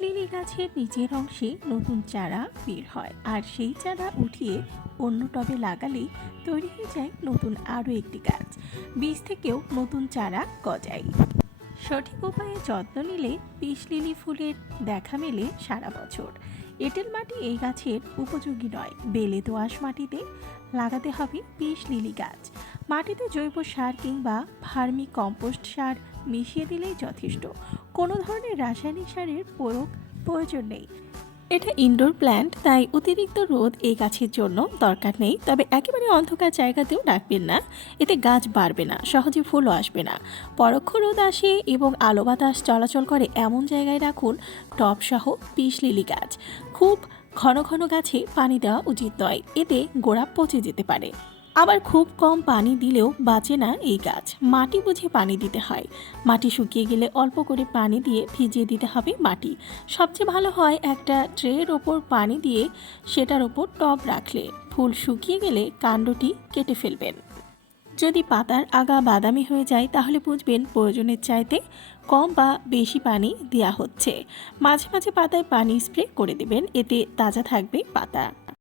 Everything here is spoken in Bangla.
লিলি গাছের নিচের অংশে নতুন চারা বের হয়। আর সেই চারা উঠিয়ে অন্য টবে লাগালেই তৈরি হয়ে যায় নতুন আরও একটি গাছ। বীজ থেকেও নতুন চারা গজায়। সঠিক উপায়ে যত্ন নিলে পিস লিলি ফুলের দেখা মেলে সারা বছর। এঁটেল মাটি এই গাছের উপযোগী নয়। বেলে দোআঁশ মাটিতে লাগাতে হবে পিস লিলি গাছ। মাটিতে জৈব সার কিংবা ভার্মি কম্পোস্ট সার মিশিয়ে দিলেই যথেষ্ট। কোনো ধরনের রাসায়নিক সারের প্রয়োগ প্রয়োজন নেই। এটা ইনডোর প্ল্যান্ট তাই অতিরিক্ত রোদ এই গাছের জন্য দরকার নেই। তবে একেবারে অন্ধকার জায়গাতেও রাখবেন না। এতে গাছ বাড়বে না, সহজে ফুলও আসবে না। পরোক্ষ রোদ আসে এবং আলো বাতাস চলাচল করে এমন জায়গায় রাখুন, টব সহ পিস লিলি গাছ। খুব ঘন ঘন গাছে পানি দেওয়া উচিত নয়, এতে গোড়া পচে যেতে পারে। আবার খুব কম পানি দিলেও বাঁচে না এই গাছ। মাটি বুঝে পানি দিতে হয়। মাটি শুকিয়ে গেলে অল্প করে পানি দিয়ে ভিজিয়ে দিতে হবে মাটি। সবচেয়ে ভালো হয় একটা ট্রের ওপর পানি দিয়ে সেটার ওপর টব রাখলে। ফুল শুকিয়ে গেলে কাণ্ডটি কেটে ফেলবেন। যদি পাতার আগা বাদামি হয়ে যায়, তাহলে বুঝবেন প্রয়োজনের চাইতে কম বা বেশি পানি দেওয়া হচ্ছে। মাঝে মাঝে পাতায় পানি স্প্রে করে দেবেন, এতে তাজা থাকবে পাতা।